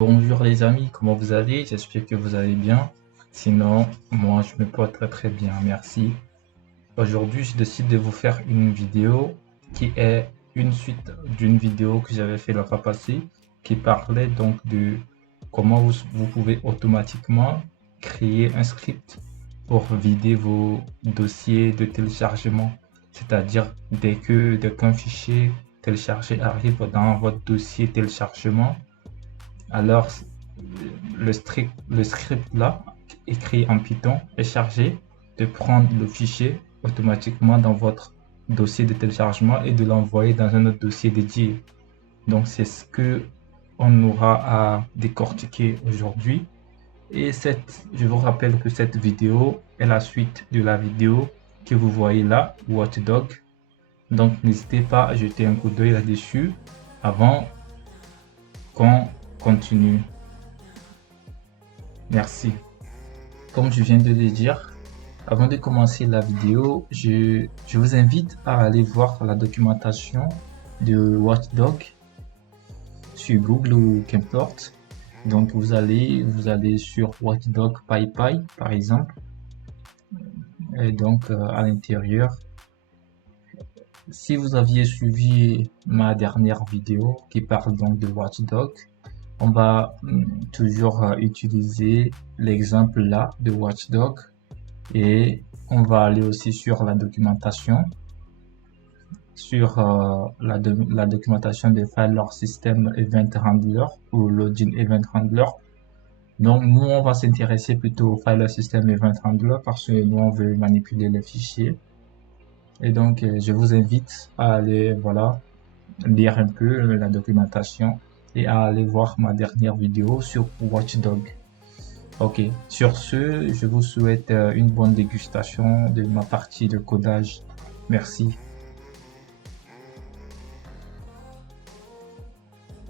Bonjour les amis, comment vous allez? J'espère que vous allez bien. Sinon, moi je me porte très très bien, merci. Aujourd'hui, je décide de vous faire une vidéo qui est une suite d'une vidéo que j'avais fait la fois passée qui parlait donc de comment vous pouvez automatiquement créer un script pour vider vos dossiers de téléchargement. C'est-à-dire dès qu'un fichier téléchargé arrive dans votre dossier téléchargement, alors le script là, écrit en Python, est chargé de prendre le fichier automatiquement dans votre dossier de téléchargement et de l'envoyer dans un autre dossier dédié. Donc c'est ce que on aura à décortiquer aujourd'hui. Et je vous rappelle que cette vidéo est la suite de la vidéo que vous voyez là, Watchdog. Donc n'hésitez pas à jeter un coup d'œil là-dessus avant qu'on continue. Merci. Comme je viens de le dire, avant de commencer la vidéo, je vous invite à aller voir la documentation de Watchdog sur Google ou qu'importe. Donc vous allez sur Watchdog PyPy par exemple. Et donc à l'intérieur, si vous aviez suivi ma dernière vidéo qui parle donc de Watchdog, on va toujours utiliser l'exemple là de Watchdog et on va aller aussi sur la documentation, sur la documentation des File System Event Handler ou Login Event Handler. Donc nous on va s'intéresser plutôt au File System Event Handler parce que nous on veut manipuler les fichiers. Et donc je vous invite à aller lire un peu la documentation et à aller voir ma dernière vidéo sur Watchdog. Ok, sur ce, je vous souhaite une bonne dégustation de ma partie de codage. Merci.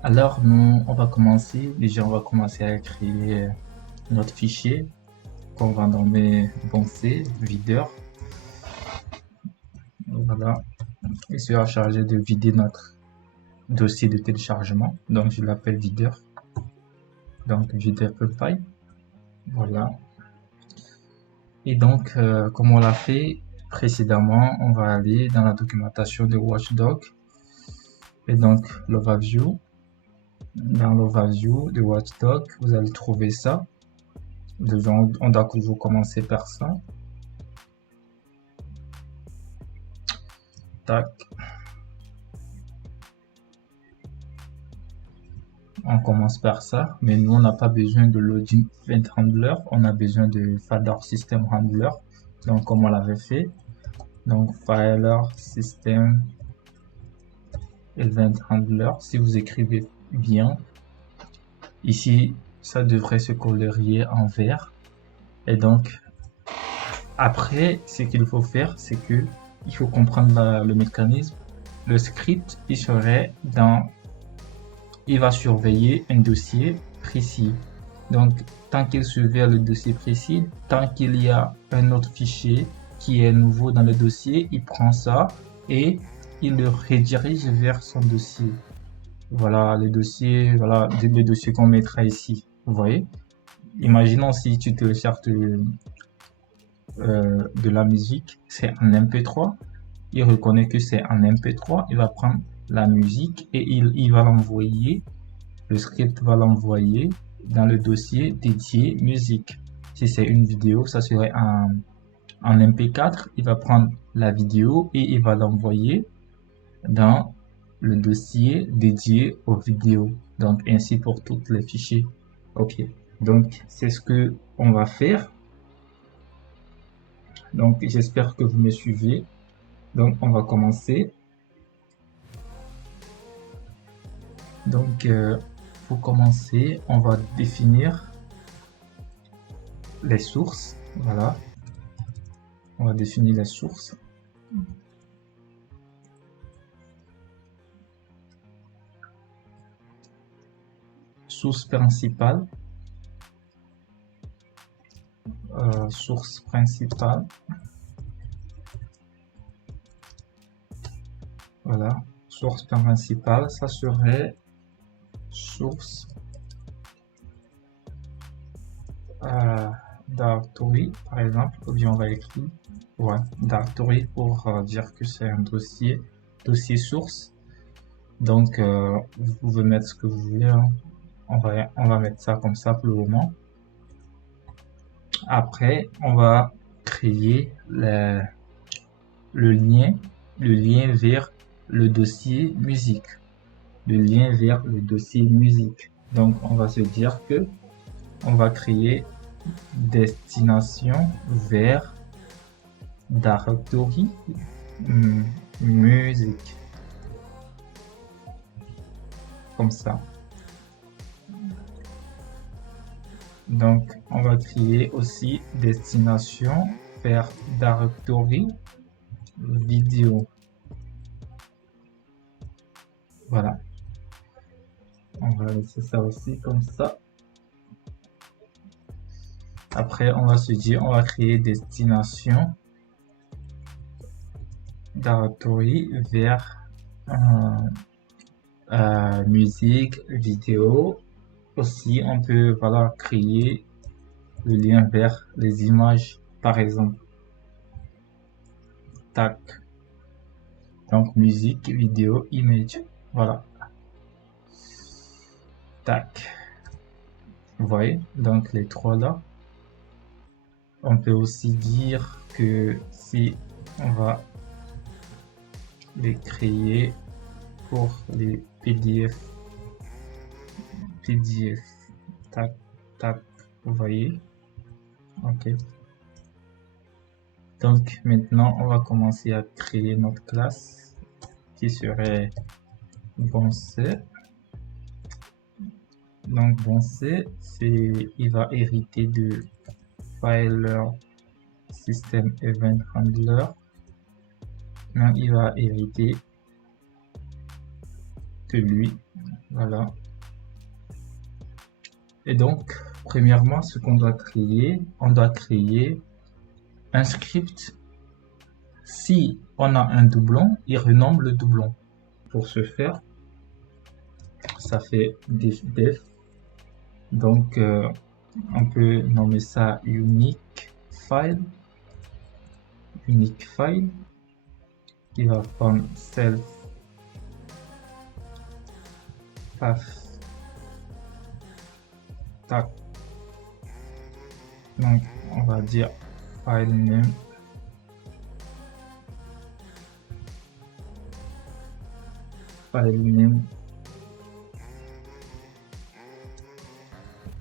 Alors, on va commencer. Déjà, on va commencer à créer notre fichier qu'on va nommer C, videur. Voilà. Il sera chargé de vider notre dossier de téléchargement. Donc, je l'appelle videur. Donc, videur.py. Voilà. Et donc, comme on l'a fait précédemment, on va aller dans la documentation de Watchdog. Et donc, l'overview. Dans l'overview de Watchdog, vous allez trouver ça. On doit toujours commencer par ça. Tac. On commence par ça, mais nous on n'a pas besoin de Login Event Handler, on a besoin de File System Handler. Donc comme on l'avait fait, donc File System Event Handler, si vous écrivez bien, ici ça devrait se colorier en vert. Et donc après, ce qu'il faut faire, c'est que il faut comprendre le mécanisme. Le script, il va surveiller un dossier précis. Donc, tant qu'il surveille le dossier précis, tant qu'il y a un autre fichier qui est nouveau dans le dossier, il prend ça et il le redirige vers son dossier. Voilà les dossiers, voilà les dossiers qu'on mettra ici. Vous voyez? Imaginons si tu télécharges de la musique, c'est en MP3. Il reconnaît que c'est en MP3, il va prendre la musique et il va l'envoyer, le script va l'envoyer dans le dossier dédié musique. Si c'est une vidéo, ça serait en MP4, il va prendre la vidéo et il va l'envoyer dans le dossier dédié aux vidéos. Donc ainsi pour tous les fichiers. Ok, donc c'est ce que on va faire. Donc j'espère que vous me suivez. Donc on va commencer. Donc pour commencer, on va définir les sources. Voilà, on va définir les sources. Source principale. Source principale. Voilà, source principale, ça serait source directory par exemple, ou bien on va écrire directory pour dire que c'est un dossier source. Donc vous pouvez mettre ce que vous voulez, hein. On va mettre ça comme ça pour le moment. Après on va créer le lien vers le dossier musique, donc on va se dire que on va créer destination vers directory musique, comme ça. Donc on va créer aussi destination vers directory vidéo. Voilà, on va laisser ça aussi comme ça. Après on va se dire, on va créer destination directory vers musique, vidéo. Aussi on peut créer le lien vers les images par exemple. Tac, donc musique, vidéo, image, voilà. Tac, vous voyez, donc les trois là. On peut aussi dire que si on va les créer pour les PDF, tac, tac, vous voyez, ok. Donc maintenant on va commencer à créer notre classe qui serait Bonset. Donc Bonset, il va hériter de Filer System Event Handler. Donc il va hériter de lui, voilà. Et donc premièrement, ce qu'on doit créer, on doit créer un script. Si on a un doublon, il renomme le doublon. Pour ce faire, ça fait def. Donc on peut nommer ça unique file. Il va prendre self path. Tac. Donc on va dire file name.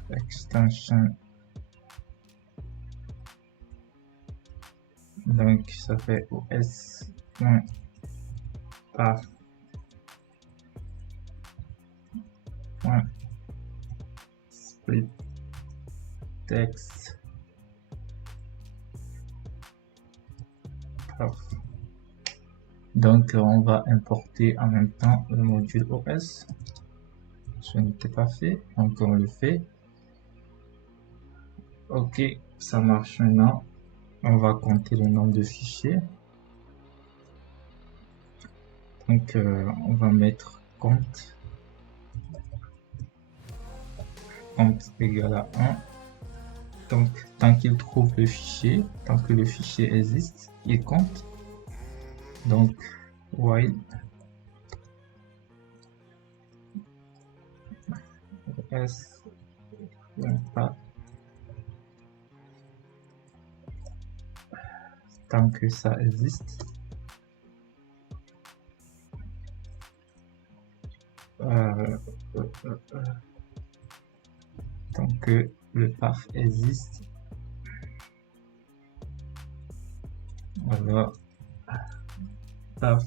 Extension. Donc ça fait os.path.split text path. Donc on va importer en même temps le module OS. Ce n'était pas fait, donc on le fait. Ok, ça marche maintenant. On va compter le nombre de fichiers. Donc on va mettre compte égale à 1. Donc tant qu'il trouve le fichier, tant que le fichier existe, il compte. Donc while tant que ça existe, tant que le path existe, alors path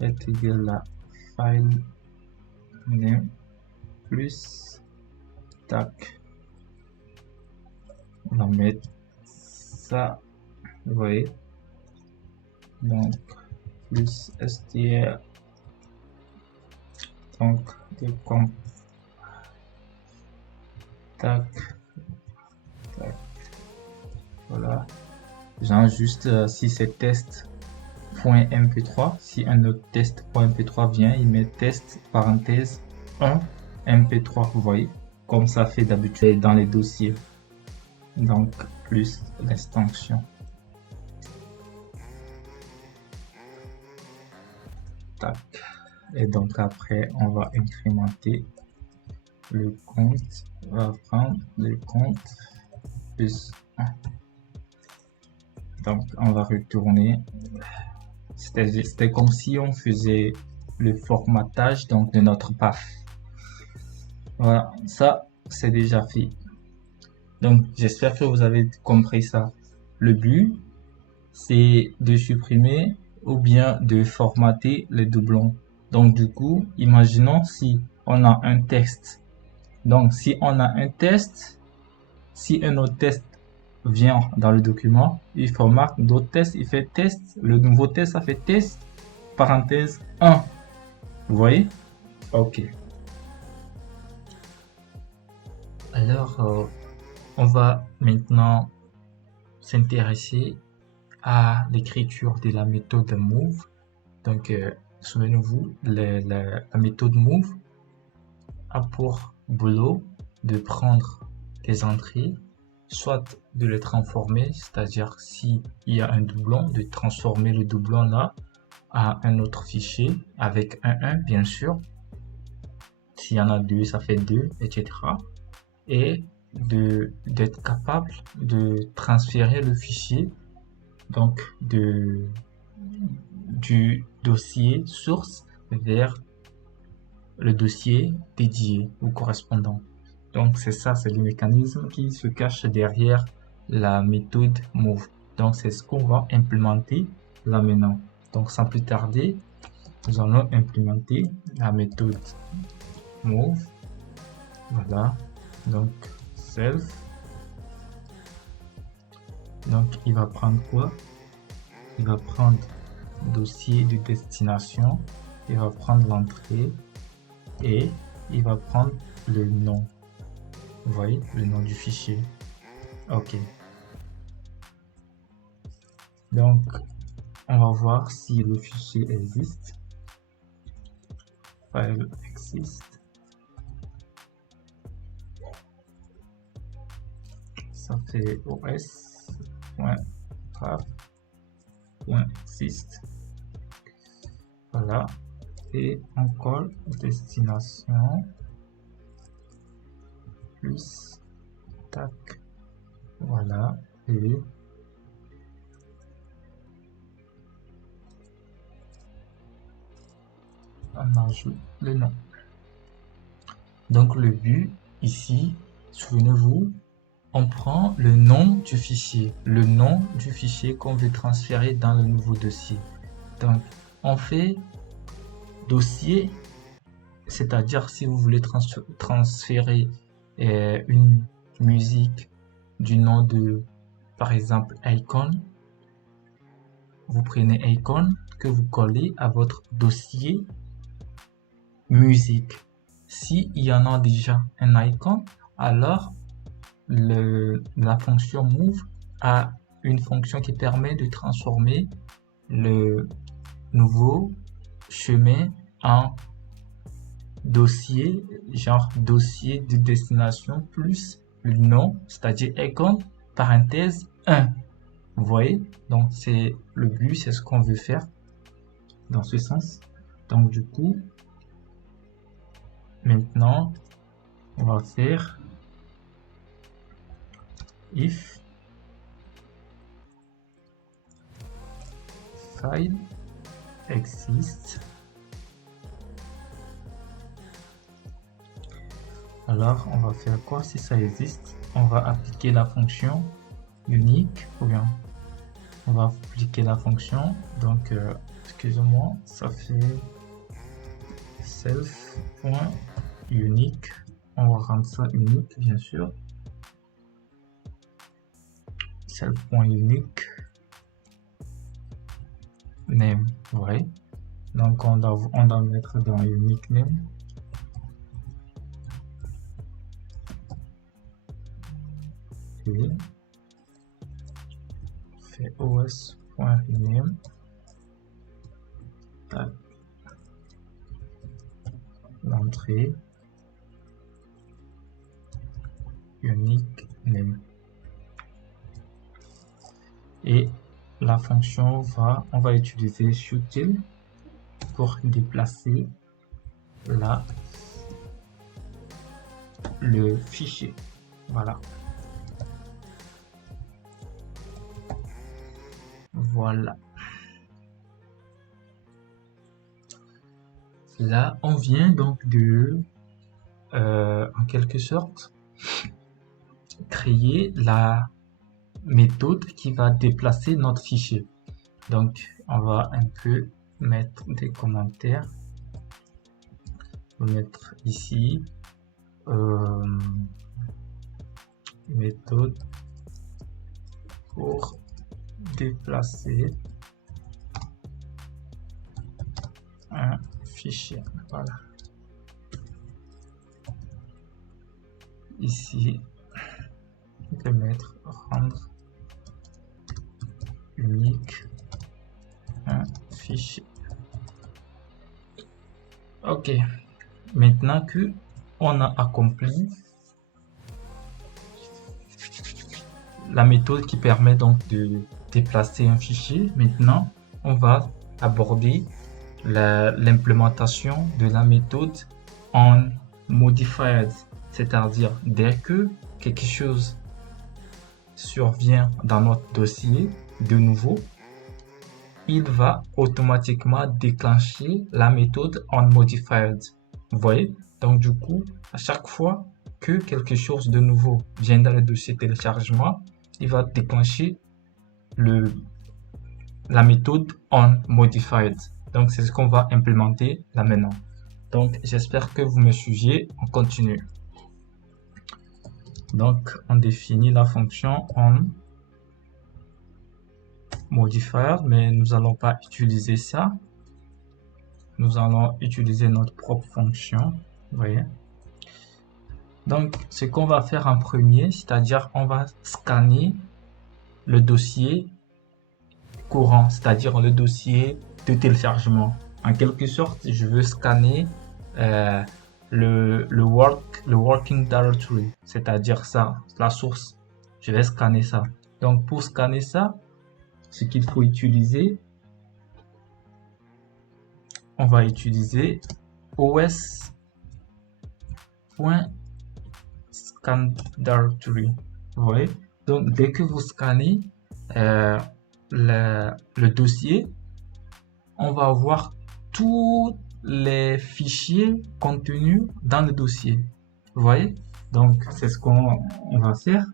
est égal à file name plus tac. On va mettre ça, vous voyez, donc plus str, donc de compte tac, tac, voilà. Genre juste si c'est test.mp3, si un autre test.mp3 vient, il met test parenthèse 1 mp3, vous voyez. comme ça fait d'habitude dans les dossiers. Donc, plus l'extension. Tac. Et donc après, on va incrémenter le compte. On va prendre le compte plus 1. Donc, on va retourner. C'était comme si on faisait le formatage donc de notre PAF. Voilà, ça c'est déjà fait. Donc, j'espère que vous avez compris ça. Le but, c'est de supprimer ou bien de formater les doublons. Donc, du coup, imaginons si on a un texte. Donc, si on a un test, si un autre test vient dans le document, il formate d'autres tests, il fait test, le nouveau test, ça fait test, parenthèse 1. Vous voyez? Ok. Alors, on va maintenant s'intéresser à l'écriture de la méthode move. Donc, souvenez-vous, la méthode move a pour boulot de prendre les entrées, soit de les transformer, c'est-à-dire s'il y a un doublon, de transformer le doublon là à un autre fichier avec un 1 bien sûr. S'il y en a deux, ça fait 2, etc. Et d'être capable de transférer le fichier donc du dossier source vers le dossier dédié ou correspondant. Donc c'est ça, c'est le mécanisme qui se cache derrière la méthode move. Donc c'est ce qu'on va implémenter là maintenant. Donc sans plus tarder, nous allons implémenter la méthode move. Voilà, donc self. Donc il va prendre quoi? Il va prendre dossier de destination, il va prendre l'entrée et il va prendre le nom. Vous voyez, le nom du fichier. Ok. Donc, on va voir si le fichier existe. File existe. Ça fait os.graph.exist. Voilà. Et on colle destination plus tac. Voilà. Et on ajoute le nom. Donc le but ici, souvenez-vous, on prend le nom du fichier qu'on veut transférer dans le nouveau dossier. Donc on fait dossier, c'est-à-dire si vous voulez transférer une musique du nom de, par exemple, Icon, vous prenez Icon que vous collez à votre dossier musique. S'il y en a déjà un icon, alors la fonction move a une fonction qui permet de transformer le nouveau chemin en dossier, genre dossier de destination plus le nom, c'est-à-dire icon, parenthèse 1. Vous voyez? Donc c'est le but, c'est ce qu'on veut faire dans ce sens. Donc du coup, maintenant, on va faire if file existe. Alors, on va faire quoi si ça existe? On va appliquer la fonction unique, ou bien on va appliquer la fonction, donc excusez-moi, ça fait self.unique. On va rendre ça unique, bien sûr. Self.unique name, ouais. Donc on doit mettre dans unique name. Et fait os.rename. L'entrée. unique name. Et la fonction on va utiliser util pour déplacer le fichier. Voilà. Voilà. Là, on vient donc de, en quelque sorte, créer la méthode qui va déplacer notre fichier. Donc, on va un peu mettre des commentaires. On va mettre ici méthode pour déplacer un fichier. Voilà. Ici, on peut mettre rendre unique un fichier. Ok. Maintenant que on a accompli la méthode qui permet donc de déplacer un fichier, maintenant on va aborder l'implémentation de la méthode on modified, c'est-à-dire dès que quelque chose survient dans notre dossier de nouveau, il va automatiquement déclencher la méthode onModified. Vous voyez? Donc du coup, à chaque fois que quelque chose de nouveau vient dans le dossier téléchargement, il va déclencher la méthode onModified. Donc c'est ce qu'on va implémenter là maintenant. Donc j'espère que vous me suivez. On continue. Donc on définit la fonction onModifier, mais nous allons pas utiliser ça. Nous allons utiliser notre propre fonction. Vous voyez? Donc ce qu'on va faire en premier, c'est-à-dire on va scanner le dossier courant, c'est-à-dire le dossier de téléchargement. En quelque sorte, je veux scanner le working directory, c'est-à-dire ça, la source. Je vais scanner ça. Donc pour scanner ça, ce qu'il faut utiliser, on va utiliser os.scanDirectory. Vous voyez? Donc dès que vous scannez le dossier, on va voir tous les fichiers contenus dans le dossier. Vous voyez? Donc c'est ce qu'on va faire.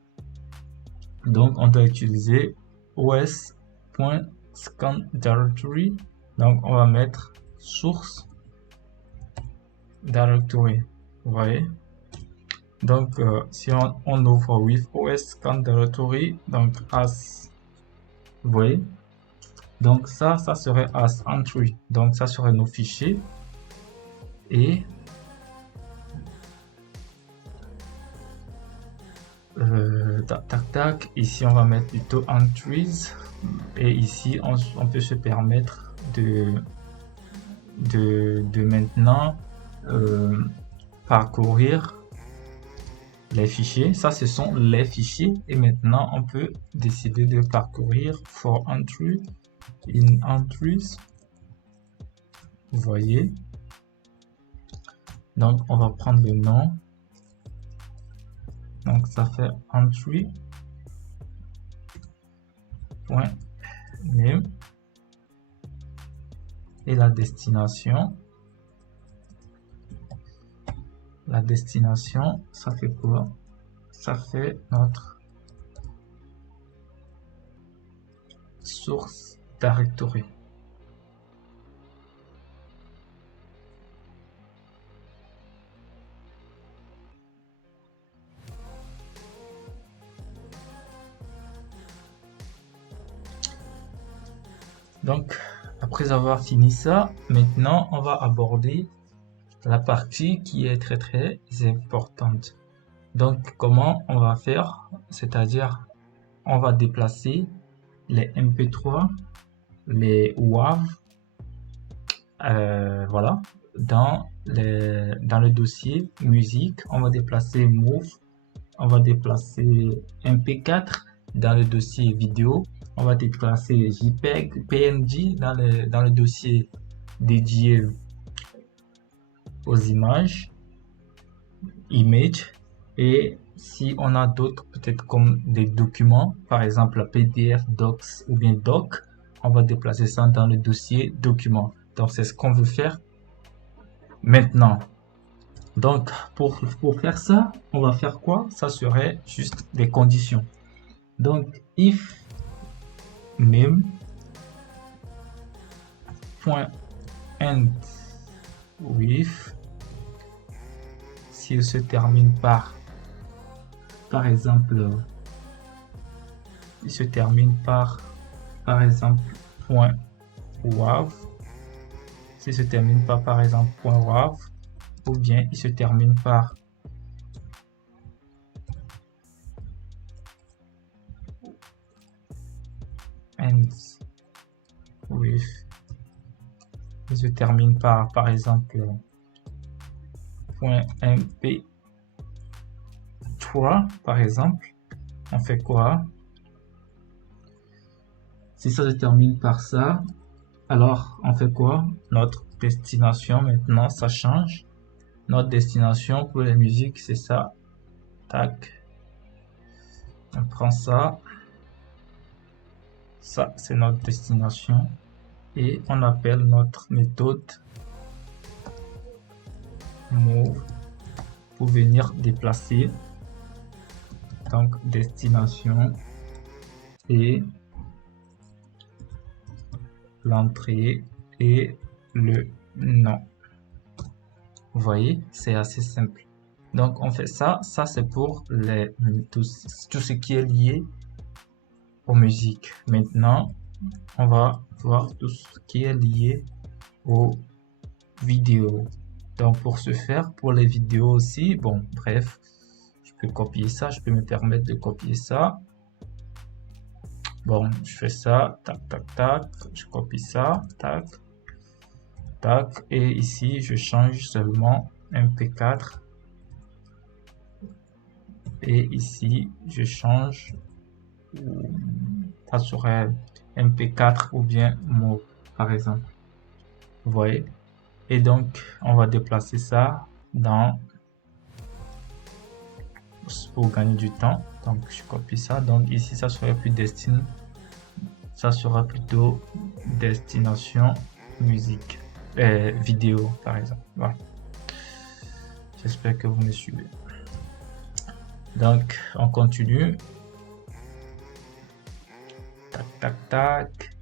Donc on doit utiliser os.scanDirectory. Donc on va mettre source directory. Vous voyez? Donc si on ouvre with os.scanDirectory, donc as, vous voyez? Donc ça serait as entry. Donc ça serait nos fichiers. Et tac, ici on va mettre plutôt entries. Et ici on peut se permettre de maintenant parcourir les fichiers. Ça, ce sont les fichiers. Et maintenant, on peut décider de parcourir for entry in entries. Vous voyez? Donc, on va prendre le nom. Donc, ça fait entry. .name. Et la destination. La destination, ça fait quoi? Ça fait notre source directory. Donc, après avoir fini ça, maintenant, on va aborder la partie qui est très importante. Donc, comment on va faire? C'est-à-dire, on va déplacer les MP3, les WAV, voilà, dans le dossier musique. On va déplacer move on va déplacer MP4 dans le dossier vidéo. On va déplacer JPEG, PNG dans le dossier dédié aux images, image. Et si on a d'autres, peut-être comme des documents, par exemple PDF, Docs ou bien Doc, on va déplacer ça dans le dossier documents. Donc c'est ce qu'on veut faire maintenant. Donc pour faire ça, on va faire quoi? Ça serait juste des conditions. Donc if meme .end with, s'il se termine par exemple, il se termine par exemple .wav, s'il se termine pas par exemple .wav, ou bien il se termine par ends with, il se termine par exemple .mp3 par exemple, on fait quoi? Si ça se termine par ça, alors on fait quoi? Notre destination maintenant, ça change. Notre destination pour les musiques, c'est ça. Tac. On prend ça. Ça, c'est notre destination. Et on appelle notre méthode move pour venir déplacer. Donc, destination et l'entrée et le nom. Vous voyez, c'est assez simple. Donc, on fait ça. Ça, c'est pour tout ce qui est lié aux musiques. Maintenant, on va voir tout ce qui est lié aux vidéos. Donc, pour ce faire, pour les vidéos aussi, bon, bref, je peux copier ça. Je peux me permettre de copier ça. Bon, je fais ça, tac, tac, tac, je copie ça, tac, tac, et ici, je change seulement MP4. Et ici, je change, ça serait MP4 ou bien MOV, par exemple. Vous voyez? Et donc, on va déplacer ça dans, pour gagner du temps. Donc, je copie ça. Donc, ici, ça serait plus destination. Ça sera plutôt destination musique, vidéo par exemple. Voilà. J'espère que vous me suivez. Donc, on continue. Tac, tac, tac.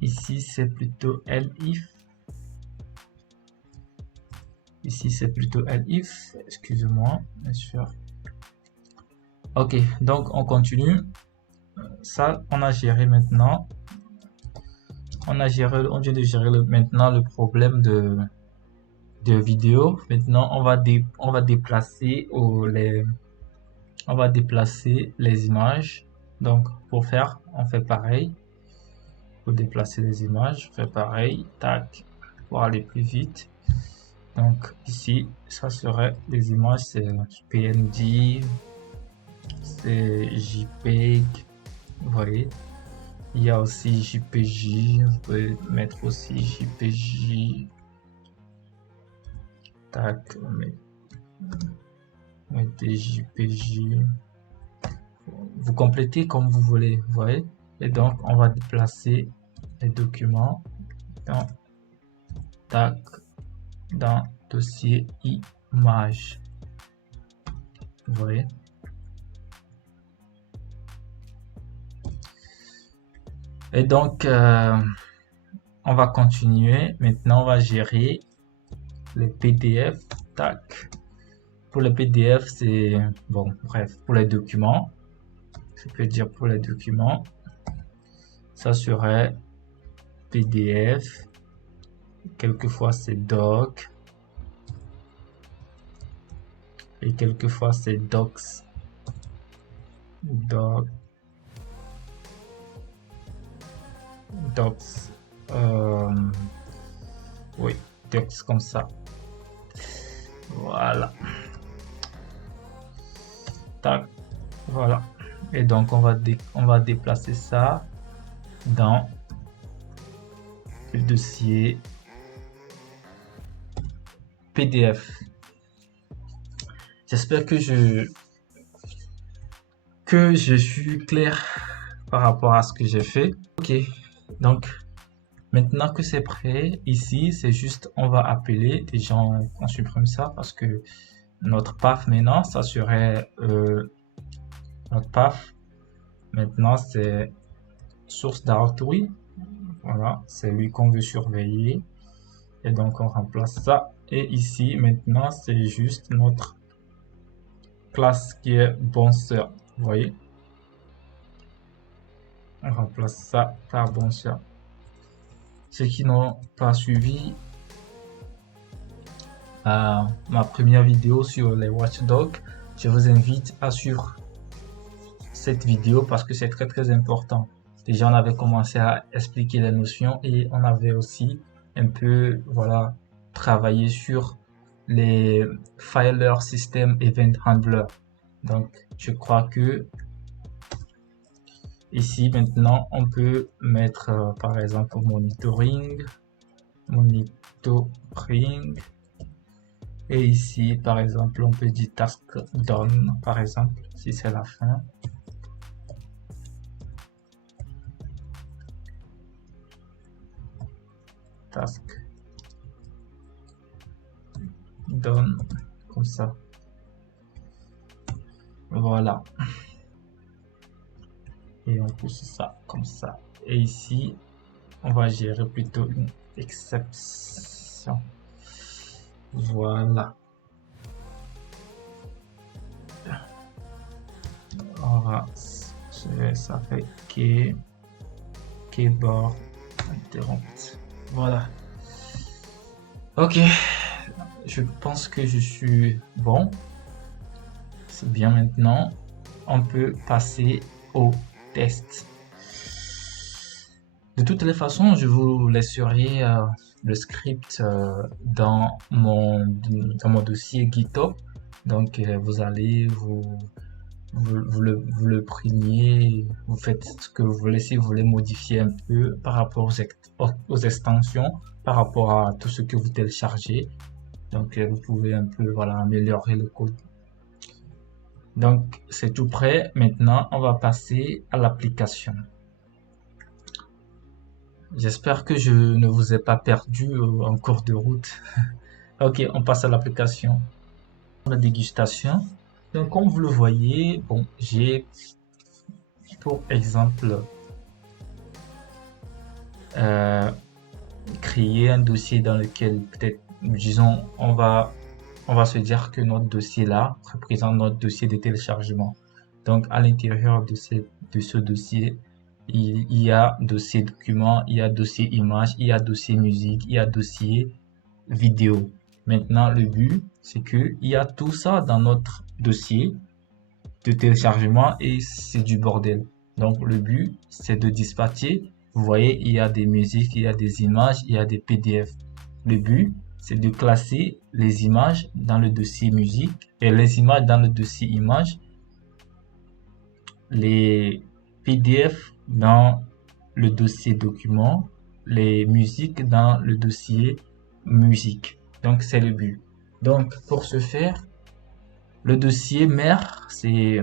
Ici, c'est plutôt elif. Ici, c'est plutôt elif. Excusez-moi, bien sûr. Ok, donc on continue. Ça, on a géré maintenant. On vient de gérer maintenant le problème de vidéo. Maintenant, on va déplacer les images. Donc, pour faire, on fait pareil. Pour déplacer les images, on fait pareil. Tac, pour aller plus vite. Donc, ici, ça serait les images, c'est PNG, c'est JPEG. Vous voyez, il y a aussi JPG. Vous pouvez mettre aussi JPG. Tac, mettez JPG. Vous complétez comme vous voulez, vous voyez. Et donc, on va déplacer les documents dans, tac, dans dossier image. Vous voyez. Et donc, on va continuer. Maintenant, on va gérer les PDF. Tac. Pour les PDF, c'est bon, bref, pour les documents. Je peux dire pour les documents, ça serait PDF. Quelquefois, c'est doc. Et quelquefois, c'est docs. Docs. Oui, docs comme ça. Voilà. Tac. Voilà. Et donc, on va déplacer ça dans le dossier PDF. J'espère que je suis clair par rapport à ce que j'ai fait. Ok, donc maintenant que c'est prêt, ici c'est juste on va appeler, déjà on supprime ça parce que notre path maintenant ça serait notre path maintenant c'est source directory. Voilà, c'est lui qu'on veut surveiller et donc on remplace ça. Et ici maintenant c'est juste notre classe qui est bouncer. Vous voyez, on remplace ça par bouncer. Ceux qui n'ont pas suivi ma première vidéo sur les watchdogs, je vous invite à suivre cette vidéo parce que c'est très important. Déjà on avait commencé à expliquer les notions et on avait aussi un peu voilà travaillé sur les filer system event handler. Donc je crois que ici maintenant on peut mettre par exemple monitoring et ici par exemple on peut dire task done par exemple si c'est la fin. Task done comme ça. Voilà. Et on pousse ça comme ça. Et ici, on va gérer plutôt une exception. Voilà. On va ça fait keyboard interrupt. Voilà. Ok. Je pense que je suis bon. C'est bien maintenant. On peut passer au test. De toutes les façons, je vous laisserai le script dans mon dossier GitHub. Donc, vous allez vous le preniez, vous faites ce que vous voulez. Si vous voulez modifier un peu par rapport aux extensions, par rapport à tout ce que vous téléchargez. Donc, vous pouvez un peu voilà, améliorer le code. Donc, c'est tout prêt. Maintenant, on va passer à l'application. J'espère que je ne vous ai pas perdu en cours de route. Ok, on passe à l'application. La dégustation. Donc, comme vous le voyez, bon, j'ai pour exemple créé un dossier dans lequel peut-être, disons, on va se dire que notre dossier là représente notre dossier de téléchargement. Donc, à l'intérieur de ce dossier, il y a dossier document, il y a dossier image, il y a dossier musique, il y a dossier vidéo. Maintenant, le but, c'est que il y a tout ça dans notre dossier de téléchargement et c'est du bordel. Donc, le but, c'est de dispatcher. Vous voyez, il y a des musiques, il y a des images, il y a des PDF. Le but, c'est de classer les images dans le dossier musique et les images dans le dossier images, les PDF dans le dossier document, les musiques dans le dossier musique. Donc, c'est le but. Donc, pour ce faire, le dossier mère, c'est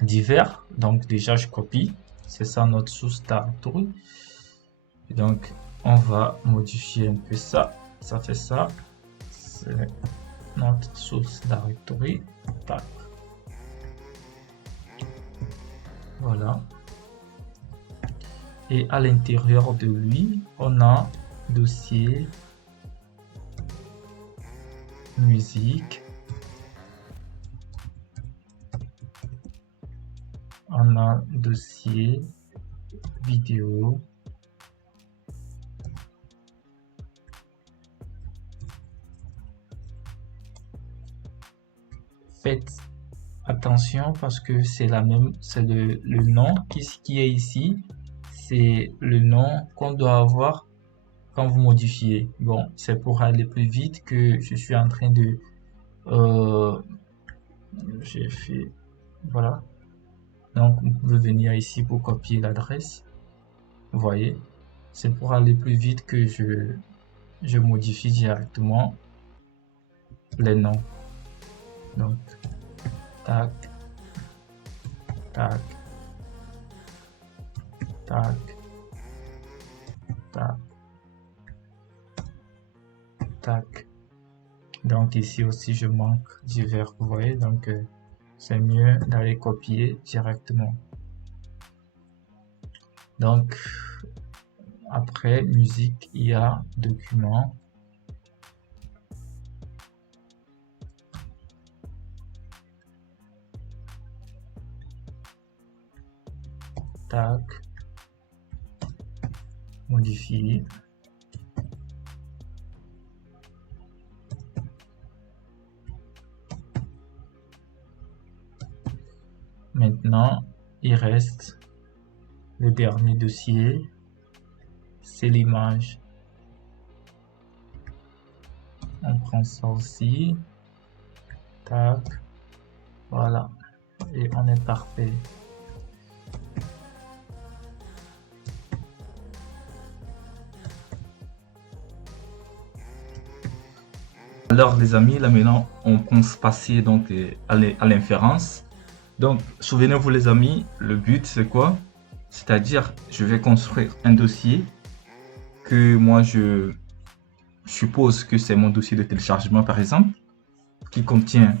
divers. Donc, déjà, je copie. C'est ça notre source directory. Donc, on va modifier un peu ça. Ça fait ça. C'est notre source directory. Tac. Voilà. Et à l'intérieur de lui, on a dossier musique. On a dossier vidéo. Faites attention parce que c'est la même, c'est le nom qui est ici, c'est le nom qu'on doit avoir quand vous modifiez. Bon, c'est pour aller plus vite que je suis en train de Euh, j'ai fait, voilà. Donc, vous pouvez venir ici pour copier l'adresse. Vous voyez, c'est pour aller plus vite que je modifie directement les noms. Donc, tac, tac, tac, tac, tac. Donc ici aussi je manque divers, vous voyez, donc c'est mieux d'aller copier directement. Donc après musique, il y a document. Tac, modifier. Maintenant, il reste le dernier dossier, c'est l'image. On prend ça aussi. Tac, voilà. Et on est parfait. Alors les amis, là maintenant on pense passer donc à l'inférence. Donc souvenez-vous les amis, le but c'est quoi? C'est-à-dire je vais construire un dossier que moi je suppose que c'est mon dossier de téléchargement par exemple, qui contient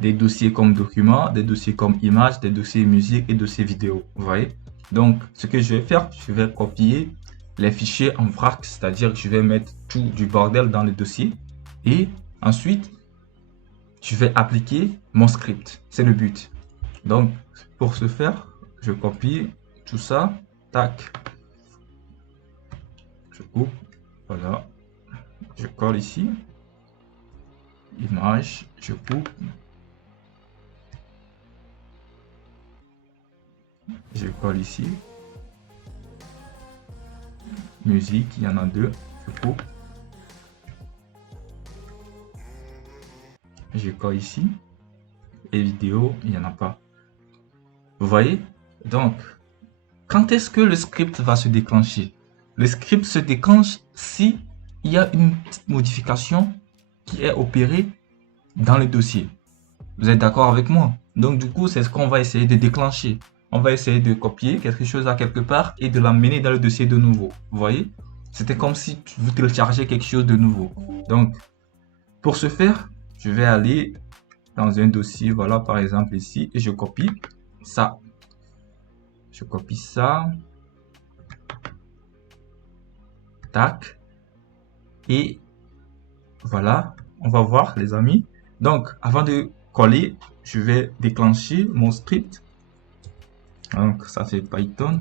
des dossiers comme documents, des dossiers comme images, des dossiers musique et dossiers vidéo. Vous voyez? Donc ce que je vais faire, je vais copier les fichiers en vrac, c'est-à-dire que je vais mettre tout du bordel dans le dossier et ensuite je vais appliquer mon script. C'est le but. Donc pour ce faire, je copie tout ça, tac, je coupe, voilà, je colle ici, image, je coupe, je colle ici, musique, il y en a deux, je coupe, je colle ici, et vidéo, il n'y en a pas. Vous voyez? Donc, quand est-ce que le script va se déclencher? Le script se déclenche si il y a une petite modification qui est opérée dans le dossier. Vous êtes d'accord avec moi? Donc du coup, c'est ce qu'on va essayer de déclencher. On va essayer de copier quelque chose à quelque part et de l'amener dans le dossier de nouveau. Vous voyez? C'était comme si vous téléchargez quelque chose de nouveau. Donc, pour ce faire, je vais aller dans un dossier, voilà, par exemple ici, et je copie ça. Je copie ça. Tac. Et voilà, on va voir les amis. Donc, avant de coller, je vais déclencher mon script. Donc, ça fait Python.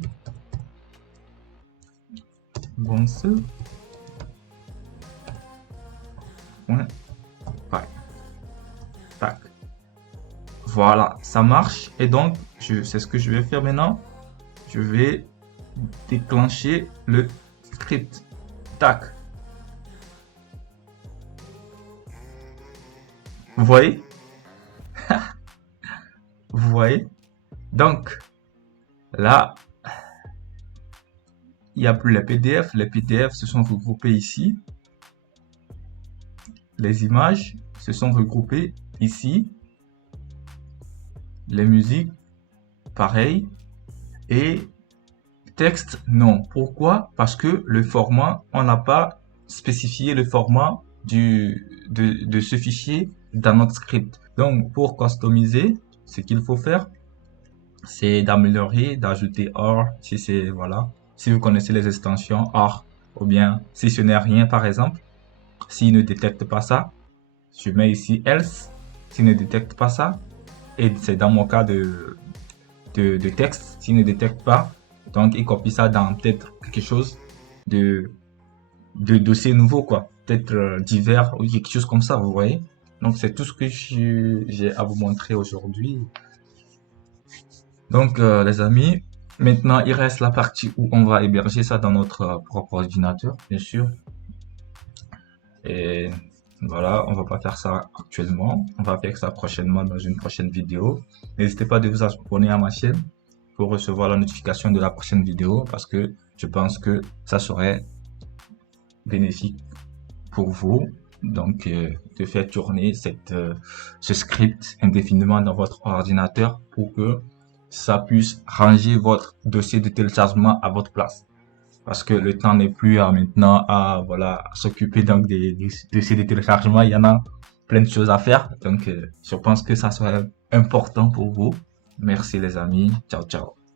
Bon, tac. Voilà, ça marche. Et donc, c'est ce que je vais faire maintenant. Je vais déclencher le script. Tac. Vous voyez? Vous voyez? Donc, là, il n'y a plus les PDF. Les PDF se sont regroupés ici. Les images se sont regroupées ici. Les musiques, pareil. Et texte, non. Pourquoi? Parce que le format, on n'a pas spécifié le format de ce fichier dans notre script. Donc, pour customiser, ce qu'il faut faire, c'est d'améliorer, d'ajouter OR, si c'est, voilà, si vous connaissez les extensions OR, ou bien si ce n'est rien, par exemple, s'il ne détecte pas ça, je mets ici else, s'il ne détecte pas ça, et c'est dans mon cas de texte, s'il ne détecte pas, donc il copie ça dans peut-être quelque chose de dossier nouveau, quoi, peut-être divers ou quelque chose comme ça, vous voyez. Donc c'est tout ce que j'ai à vous montrer aujourd'hui. Donc les amis, maintenant il reste la partie où on va héberger ça dans notre propre ordinateur, bien sûr. Et voilà, on va pas faire ça actuellement. On va faire ça prochainement dans une prochaine vidéo. N'hésitez pas de vous abonner à ma chaîne pour recevoir la notification de la prochaine vidéo parce que je pense que ça serait bénéfique pour vous. Donc, de faire tourner ce script indéfiniment dans votre ordinateur pour que ça puisse ranger votre dossier de téléchargement à votre place. Parce que le temps n'est plus maintenant à voilà à s'occuper donc des dossiers de téléchargement. Il y en a plein de choses à faire. Donc, je pense que ça serait important pour vous. Merci les amis. Ciao, ciao.